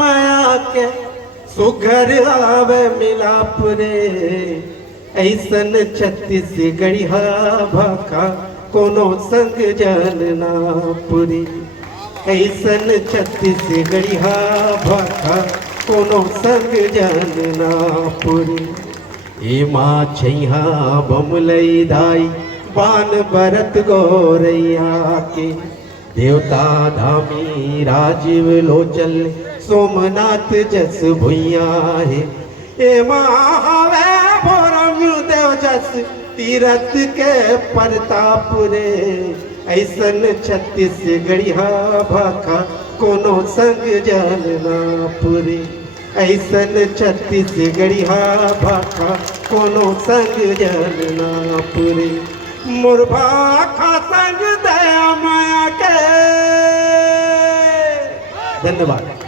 माया के सुघर आवे मिलापुरे ऐसन छत्तीसगढ़ी भाखा कोनो संग जानना पुरी ऐसन छत्तीसगढ़ी भाखा कोनो संग जानना पुरी ए माँ छैहा बमुलई दाई बान बरत गौरैया के देवता धामी राजीव लोचल सोमनाथ जस भुइया है ए महावे भोरम देव जस तीरथ के प्रताप रे ऐसन छत्तीसगढ़ी भाखा कोनो संग जानना पुरी ऐसन छत्तीसगढ़ी भाखा कोनो संग जानना पुरी मोर भाखा संग दया माया के। धन्यवाद।